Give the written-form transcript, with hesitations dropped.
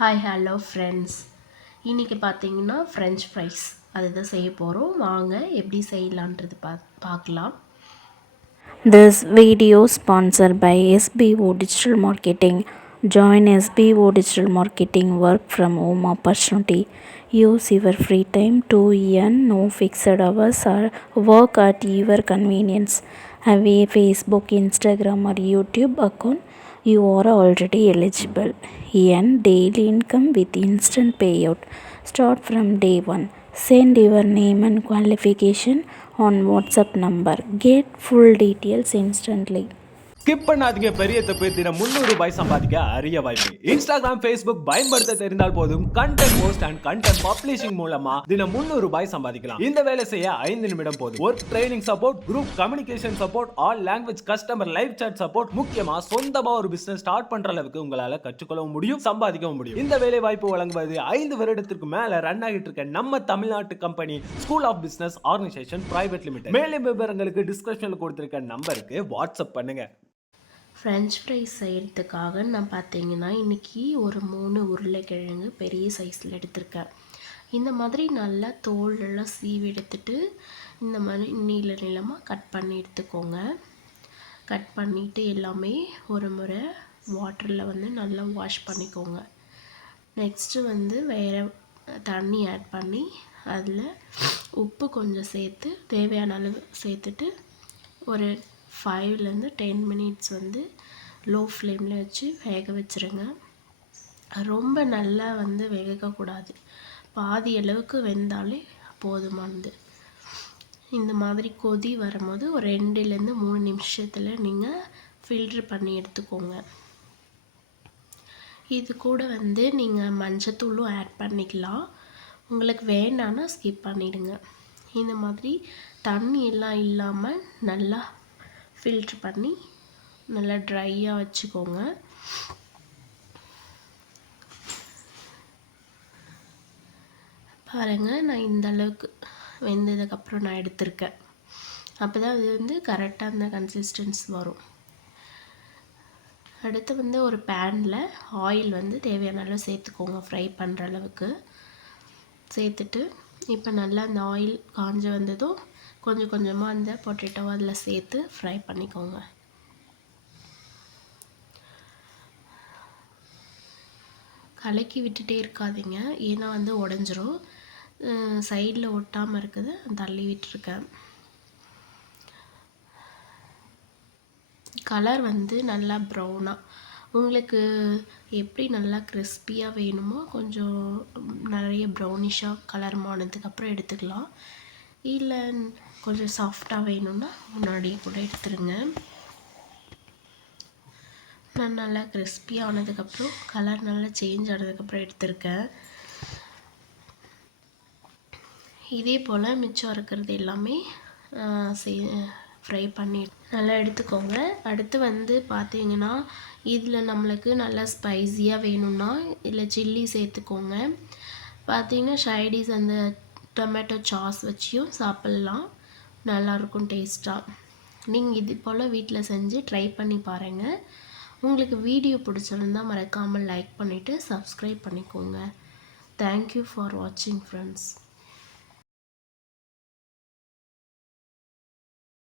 Hi hello friends. இன்றைக்கி பார்த்தீங்கன்னா French fries அதுதான் செய்ய போகிறோம். வாங்க எப்படி செய்யலான்றது பார்க்கலாம். This video sponsored by SBO Digital Marketing. Join SBO Digital Marketing work from home opportunity. Use your free time to earn no fixed hours or work at your convenience. Have a Facebook, Instagram or YouTube account. You are already eligible. Earn daily income with instant payout. Start from day one. Send your name and qualification on WhatsApp number. Get full details instantly. Skip பண்ணாதீங்க. பெரிய தப்பு. தினம் 300 ரூபாய் சம்பாதிக்க அரிய வாய்ப்பு. Instagram, Facebook பயன்படுத்த தெரிந்தால் போதும் content post and content publishing மூலமா தினம் 300 ரூபாய் சம்பாதிக்கலாம். இந்த வேலை செய்ய 5 நிமிடம் போதும். Work training support, group communication support, all language customer live chat support, முக்கியமா சொந்தமா ஒரு பிசினஸ் ஸ்டார்ட் பண்ற அளவுக்கு உங்களால கற்றுக்கொள்ளவும் முடியும், சம்பாதிக்கவும் முடியும். இந்த வேலை வாய்ப்பு வழங்குவது 5 வருடத்திற்கு மேல ரன் ஆகிட்டு இருக்க நம்ம தமிழ்நாட்டு company school of business organisation private limited. மேலும் விவரங்களுக்கு டிஸ்கிரிப்ஷன்ல கொடுத்திருக்க நம்பருக்கு வாட்ஸ்அப் பண்ணுங்க. ஃப்ரெஞ்ச் ஃப்ரைஸ் செய்கிறதுக்காக நான் பார்த்தீங்கன்னா இன்றைக்கி ஒரு 3 உருளைக்கிழங்கு பெரிய சைஸில் எடுத்திருக்கேன். இந்த மாதிரி நல்லா தோலெல்லாம் சீவி எடுத்துட்டு இந்த மாதிரி நீளமாக கட் பண்ணி எடுத்துக்கோங்க. கட் பண்ணிவிட்டு எல்லாமே ஒரு முறை வாட்டரில் வந்து நல்லா வாஷ் பண்ணிக்கோங்க. நெக்ஸ்ட்டு வந்து வேறு தண்ணி ஆட் பண்ணி அதில் உப்பு கொஞ்சம் சேர்த்து தேவையான அளவு சேர்த்துட்டு ஒரு 5லேருந்து 10 மினிட்ஸ் வந்து லோ ஃப்ளேமில் வச்சு வேக வச்சுருங்க. ரொம்ப நல்லா வந்து வேகக்கூடாது, பாதி அளவுக்கு வெந்தாலே போதுமானது. இந்த மாதிரி கொதி வரும்போது ஒரு 2லேருந்து 3 நிமிஷத்தில் நீங்கள் ஃபில்ட்ரு பண்ணி எடுத்துக்கோங்க. இது கூட வந்து நீங்கள் மஞ்சத்தூளும் ஆட் பண்ணிக்கலாம். உங்களுக்கு வேண்டான்னா ஸ்கிப் பண்ணிவிடுங்க. இந்த மாதிரி தண்ணி எல்லாம் இல்லாமல் நல்லா ஃபில்ட்ரு பண்ணி நல்லா ட்ரையாக வச்சுக்கோங்க. பாருங்கள், நான் இந்த அளவுக்கு வெந்ததுக்கப்புறம் நான் எடுத்திருக்கேன். அப்போ தான் அது வந்து கரெக்டாக அந்த கன்சிஸ்டன்ஸ் வரும். அடுத்து வந்து ஒரு பேனில் ஆயில் வந்து தேவையான அளவு சேர்த்துக்கோங்க. ஃப்ரை பண்ணுற அளவுக்கு சேர்த்துட்டு இப்போ நல்லா அந்த ஆயில் காஞ்சு வந்ததும் கொஞ்சம் கொஞ்சமாக அந்த பொட்டேட்டோ அதில் சேர்த்து ஃப்ரை பண்ணிக்கோங்க. கலக்கி விட்டுட்டே இருக்காதீங்க, ஏன்னா வந்து உடஞ்சிரும். சைடில் ஒட்டாமல் இருக்குது, தள்ளி விட்டுருக்கேன். கலர் வந்து நல்லா ப்ரௌனாக, உங்களுக்கு எப்படி நல்லா கிறிஸ்பியாக வேணுமோ கொஞ்சம் நிறைய ப்ரௌனிஷாக கலர் மானதுக்கப்புறம் எடுத்துக்கலாம். இல்லை கொஞ்சம் சாஃப்டாக வேணும்னா முன்னாடியே கூட எடுத்துருங்க. நான் நல்லா கிறிஸ்பியாக ஆனதுக்கப்புறம் கலர் நல்லா சேஞ்ச் ஆனதுக்கப்புறம் எடுத்திருக்கேன். இதே போல் மிச்சம் இருக்கிறது எல்லாமே ஃப்ரை பண்ணி நல்லா எடுத்துக்கோங்க. அடுத்து வந்து பார்த்தீங்கன்னா இதில் நம்மளுக்கு நல்லா ஸ்பைஸியாக வேணும்னா இதில் சில்லி சேர்த்துக்கோங்க. பார்த்தீங்கன்னா சைடிஸ் அந்த டொமேட்டோ சாஸ் வச்சியும் சாப்பிட்லாம், நல்லாயிருக்கும் டேஸ்ட்டாக. நீங்கள் இது போல் வீட்டில் செஞ்சு ட்ரை பண்ணி பாருங்கள். உங்களுக்கு வீடியோ பிடிச்சிருந்தால் மறக்காமல் லைக் பண்ணிவிட்டு சப்ஸ்கிரைப் பண்ணிக்கோங்க. தேங்க்யூ ஃபார் வாட்சிங் ஃப்ரெண்ட்ஸ்.